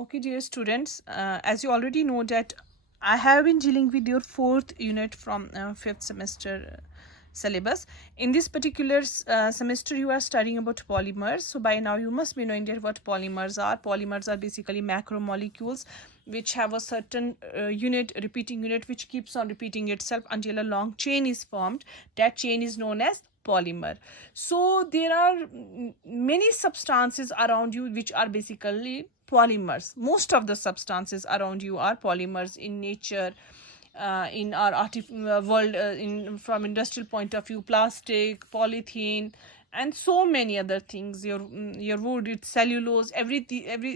Okay, dear students, as you already know that I have been dealing with your fourth unit from fifth semester syllabus. In this particular semester, you are studying about polymers. So by now, you must be knowing that what polymers are. Polymers are basically macromolecules which have a certain repeating unit, which keeps on repeating itself until a long chain is formed. That chain is known as polymer. So there are many substances around you which are basically polymers. Most of the substances around you are polymers in nature, in our world, in from industrial point of view, plastic, polythene, and so many other things. Your wood, its cellulose, every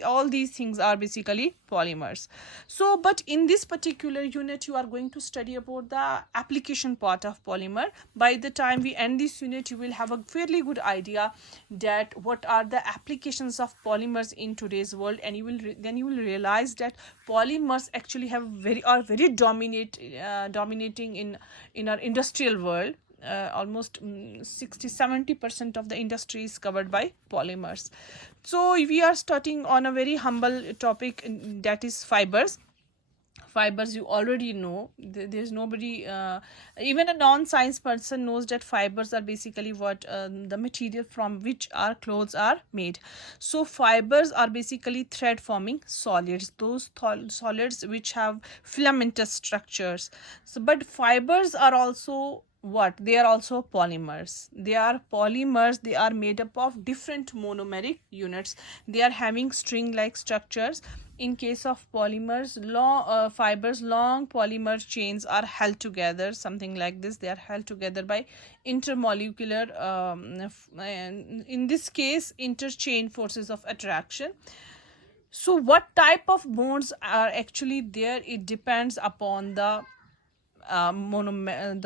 all these things are basically polymers. So but in this particular unit you are going to study about the application part of polymer. By the time we end this unit, you will have a fairly good idea that what are the applications of polymers in today's world, and then you will realize that polymers actually are very dominating in our industrial world. Almost 60-70% of the industry is covered by polymers. So we are starting on a very humble topic, that is fibers. Fibers, you already know. There's nobody, even a non-science person knows that fibers are basically what the material from which our clothes are made. So fibers are basically thread forming solids, those solids which have filamentous structures. So but fibers are also what? They are also polymers. They are polymers. They are made up of different monomeric units. They are having string like structures. In case of polymers, long fibers, long polymer chains are held together, something like this. They are held together by intermolecular, and in this case, interchain forces of attraction. So what type of bonds are actually there? It depends upon the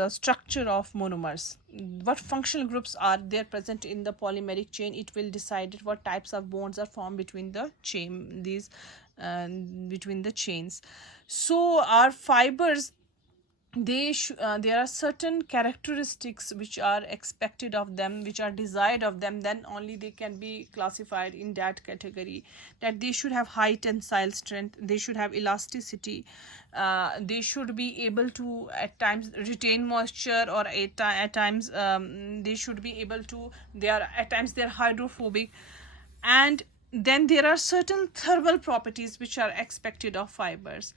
structure of monomers. What functional groups are there present in the polymeric chain? It will decide what types of bonds are formed between the between the chains. So our fibers, there are certain characteristics which are expected of them, which are desired of them, then only they can be classified in that category. That they should have high tensile strength, they should have elasticity, they should be able to at times retain moisture, or at times they should be able to, at times they're hydrophobic. And then there are certain thermal properties which are expected of fibers.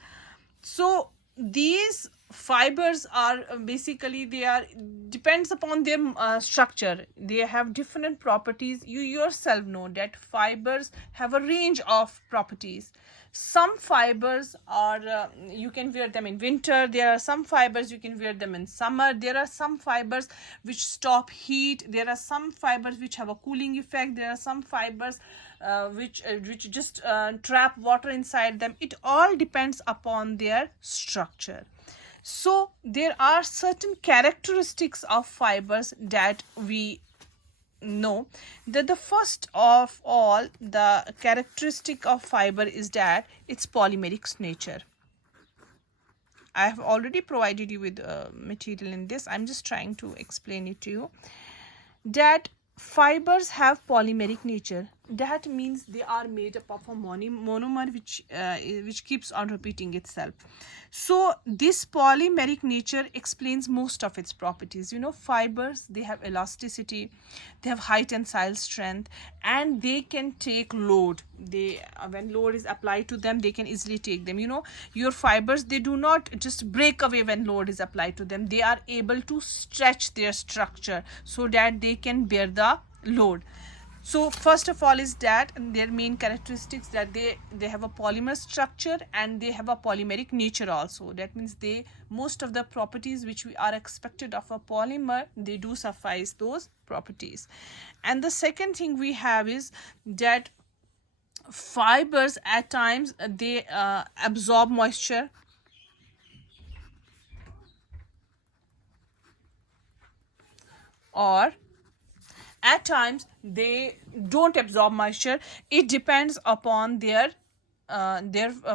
So these fibers are basically, they are depends upon their structure. They have different properties. You yourself know that fibers have a range of properties. Some fibers are, you can wear them in winter. There are some fibers you can wear them in summer. There are some fibers which stop heat. There are some fibers which have a cooling effect. There are some fibers which just trap water inside them. It all depends upon their structure. So there are certain characteristics of fibers that we know. That the first of all, the characteristic of fiber is that its polymeric nature. I have already provided you with material in this. I'm just trying to explain it to you. That fibers have polymeric nature. That means they are made up of a monomer which keeps on repeating itself. So this polymeric nature explains most of its properties. Fibers, they have elasticity, they have high tensile strength, and they can take load. When load is applied to them, they can easily take them. Your fibers, they do not just break away when load is applied to them. They are able to stretch their structure so that they can bear the load. So first of all is that their main characteristics, that they have a polymer structure and they have a polymeric nature also. That means most of the properties which we are expected of a polymer, they do suffice those properties. And the second thing we have is that fibers at times they absorb moisture, or at times they don't absorb moisture. It depends upon their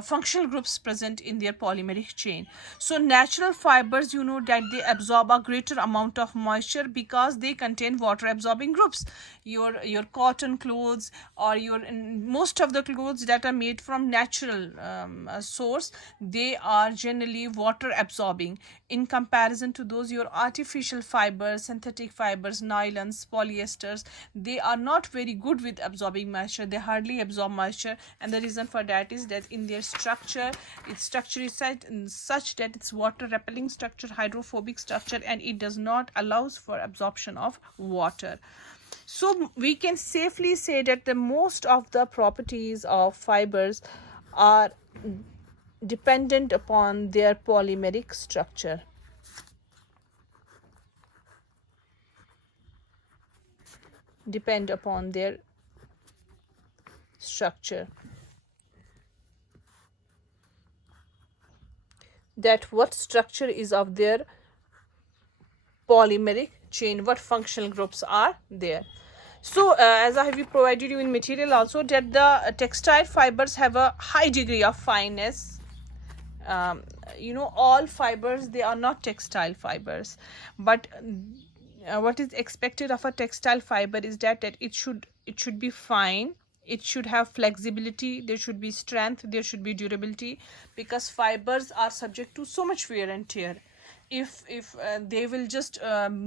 functional groups present in their polymeric chain. So natural fibers, you know that they absorb a greater amount of moisture because they contain water absorbing groups. Your cotton clothes, or most of the clothes that are made from natural source, they are generally water absorbing in comparison to those your artificial fibers, synthetic fibers, nylons, polyesters. They are not very good with absorbing moisture. They hardly absorb moisture, and the reason for that is that in their structure, its structure is such that it's water repelling structure, hydrophobic structure, and it does not allows for absorption of water. So we can safely say that the most of the properties of fibers are dependent upon their polymeric structure. Depend upon their structure. That what structure is of their polymeric chain, what functional groups are there. So as I have provided you in material also, that the textile fibers have a high degree of fineness. All fibers, they are not textile fibers, but what is expected of a textile fiber is that it should be fine, it should have flexibility, there should be strength, there should be durability, because fibers are subject to so much wear and tear. If they will just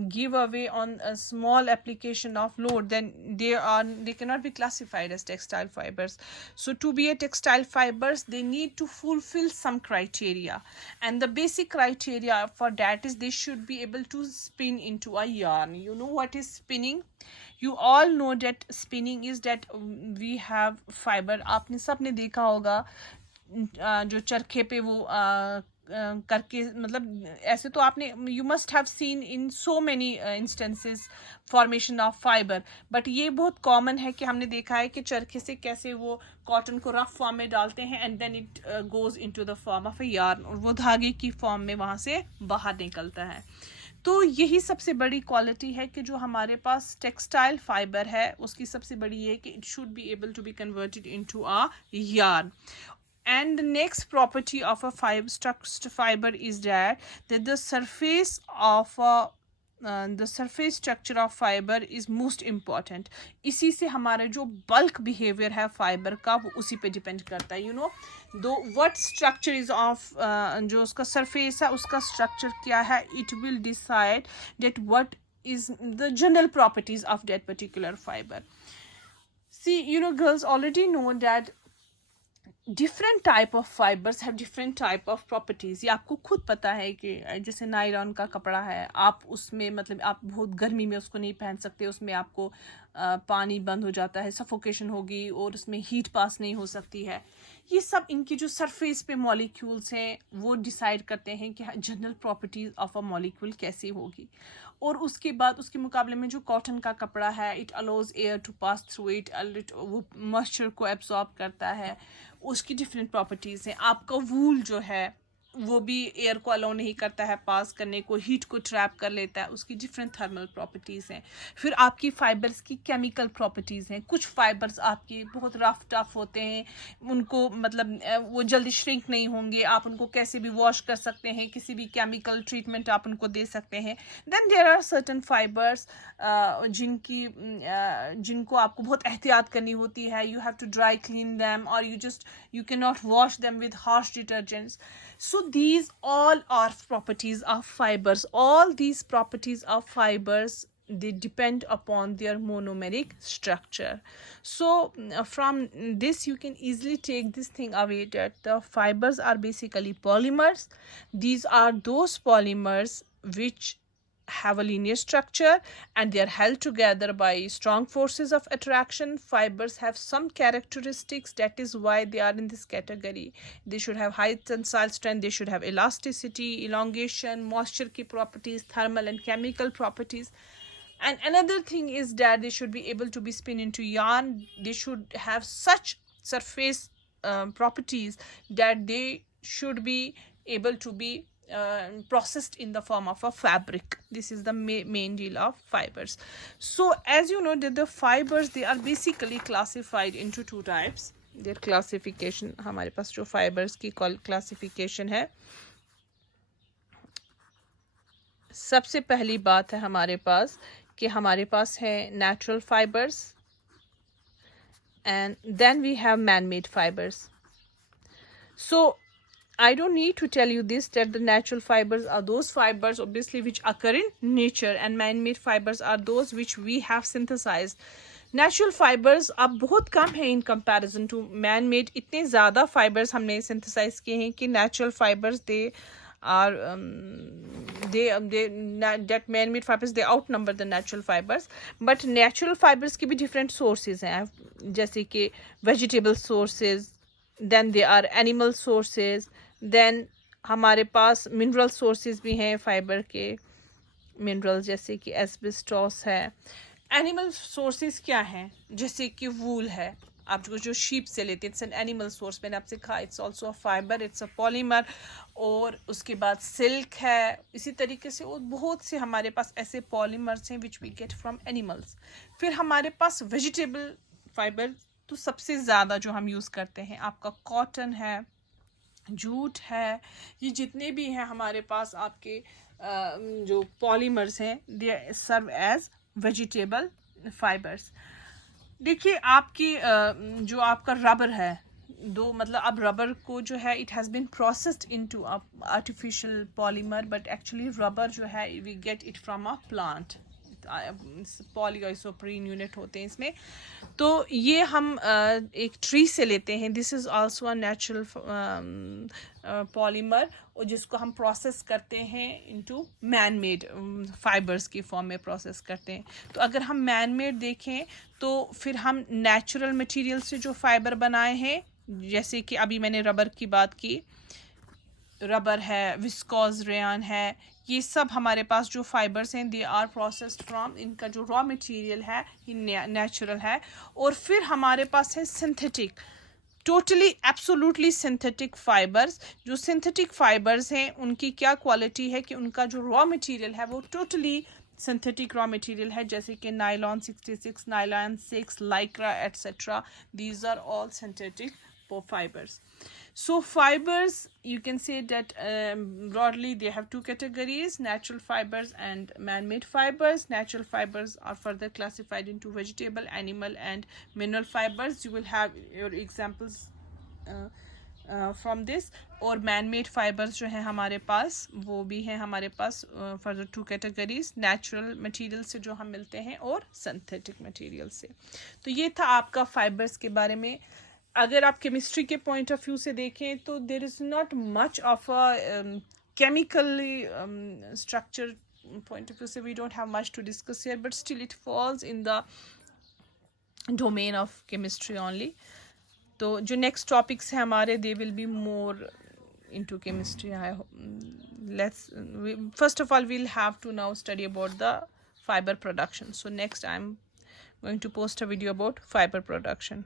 give away on a small application of load, then they cannot be classified as textile fibers. So to be a textile fibers, they need to fulfill some criteria, and the basic criteria for that is they should be able to spin into a yarn. You know what is spinning? You all know that spinning is that we have fiber. आपने सबने देखा होगा जो चरखे पे वो करके, मतलब ऐसे तो आपने, you must have seen in so many instances formation of fibre, but ये बहुत कॉमन है कि हमने देखा है कि चरखे से कैसे वो कॉटन को रफ फॉर्म में डालते हैं and then it goes into the form of a yarn, और वो धागे की फॉर्म में वहाँ से बाहर निकलता है. तो यही सबसे बड़ी क्वालिटी है कि जो हमारे पास टेक्सटाइल फाइबर है उसकी सबसे बड़ी ये कि it should be able to be converted into a yarn. And the next property of a fiber is that the surface of the surface structure of fiber is most important. इसी से हमारा जो bulk behavior है fiber का वो उसी पे depend करता है. दो what structure is of जो उसका surface है उसका structure क्या है, it will decide that what is the general properties of that particular fiber. See, girls already know that different type of fibers have different type of properties. ये आपको खुद पता है कि जैसे नायलॉन का कपड़ा है, आप उसमें मतलब आप बहुत गर्मी में उसको नहीं पहन सकते, उसमें आपको पानी बंद हो जाता है, सफोकेशन होगी और उसमें हीट पास नहीं हो सकती है. ये सब इनकी जो सरफेस पे मॉलिक्यूल्स हैं वो डिसाइड करते हैं कि general properties of a molecule कैसी होगी. और उसके बाद उसके मुकाबले में जो कॉटन का कपड़ा है, it allows air to pass through it, वो मॉइस्चर को एब्जॉर्ब करता है, उसकी डिफरेंट प्रॉपर्टीज़ हैं. आपका वूल जो है वो भी एयर को अलाउ नहीं करता है पास करने को, हीट को ट्रैप कर लेता है, उसकी डिफरेंट थर्मल प्रॉपर्टीज़ हैं. फिर आपकी फाइबर्स की केमिकल प्रॉपर्टीज़ हैं. कुछ फाइबर्स आपके बहुत रफ टफ होते हैं, उनको मतलब वो जल्दी श्रिंक नहीं होंगे, आप उनको कैसे भी वॉश कर सकते हैं, किसी भी केमिकल ट्रीटमेंट आप उनको दे सकते हैं. Then there are certain fibres जिनको आपको बहुत एहतियात करनी होती है. You have to dry clean them और you cannot wash them with harsh detergents. So these all are properties of fibers. All these properties of fibers, they depend upon their monomeric structure. So from this you can easily take this thing away that the fibers are basically polymers. These are those polymers which have a linear structure and they are held together by strong forces of attraction. Fibers have some characteristics, that is why they are in this category. They should have high tensile strength, they should have elasticity, elongation, moisture ki properties, thermal and chemical properties. And another thing is that they should be able to be spun into yarn. They should have such surface properties that they should be able to be processed in the form of a fabric. This is the main deal of fibers. So as you know that the fibers, they are basically classified into two types. There classification, हमारे पास जो fibres की classification है, सबसे पहली बात है हमारे पास कि हमारे पास है natural fibres and then we have man-made fibers. So I don't need to tell you this, that the natural fibers are those fibers obviously which occur in nature, and man-made fibers are those which we have synthesized. Natural fibers अब बहुत कम है in comparison to man-made. इतने ज़्यादा fibers हमने synthesize किए हैं कि natural fibers they are that man-made fibers they outnumber the natural fibers. But natural fibers की भी different sources हैं, जैसे कि vegetable sources, then there are animal sources, then हमारे पास mineral sources भी हैं फाइबर के, minerals जैसे कि एस्बेस्टॉस है. एनिमल सोर्सेज क्या हैं, जैसे कि वूल है, आप जो शीप से लेते हैं, इट्स एन एनिमल सोर्स, मैंने आपसे कहा it's also a fibre, it's a polymer. और उसके बाद सिल्क है, इसी तरीके से और बहुत से हमारे पास ऐसे पॉलीमर्स हैं which we get from animals. फिर हमारे पास वेजिटेबल फाइबर, तो सबसे ज़्यादा जो हम यूज़ करते हैं आपका कॉटन है, जूट है, ये जितने भी हैं हमारे पास आपके जो पॉलीमर्स हैं, दे सर्व एज वेजिटेबल फाइबर्स. देखिए आपकी जो आपका रबर है, दो मतलब अब रबर को जो है it has been processed into artificial polymer, but actually rubber जो है we get it from a plant, polyisoprene unit होते हैं इसमें. तो ये हम एक ट्री से लेते हैं, this is also a natural polymer, और जिसको हम प्रोसेस करते हैं इनटू मैन मेड फाइबर्स की फॉर्म में प्रोसेस करते हैं. तो अगर हम मैन मेड देखें तो फिर हम नेचुरल मटेरियल से जो फाइबर बनाए हैं, जैसे कि अभी मैंने रबर की बात की, रबर है, विस्कोज रेयन है, ये सब हमारे पास जो फाइबर्स हैं दे आर प्रोसेस्ड फ्रॉम, इनका जो रॉ मटेरियल है ये नेचुरल है. और फिर हमारे पास है synthetic, totally absolutely synthetic fibres. जो सिंथेटिक फाइबर्स हैं उनकी क्या क्वालिटी है कि उनका जो रॉ मटेरियल है वो टोटली सिंथेटिक रॉ मटेरियल है, जैसे कि nylon 66, nylon 6, lycra et cetera, these are all synthetic fibers. So fibers, you can say that broadly they have two categories, natural fibers and man-made fibers. Natural fibers are further classified into vegetable, animal and mineral fibers. You will have your examples from this. और man-made fibers जो हैं हमारे पास वो भी हैं हमारे पास further two categories, natural material से जो हम मिलते हैं और synthetic material से. तो ये था आपका fibers के बारे में. अगर आप केमिस्ट्री के पॉइंट ऑफ व्यू से देखें तो there is not much of a chemically structure point of view से we don't have much to discuss here, but still it falls in the domain of chemistry only. तो जो next topics हैं हमारे they will be more into chemistry. First of all we'll have to now study about the fiber production. So next I'm going to post a video about fiber production.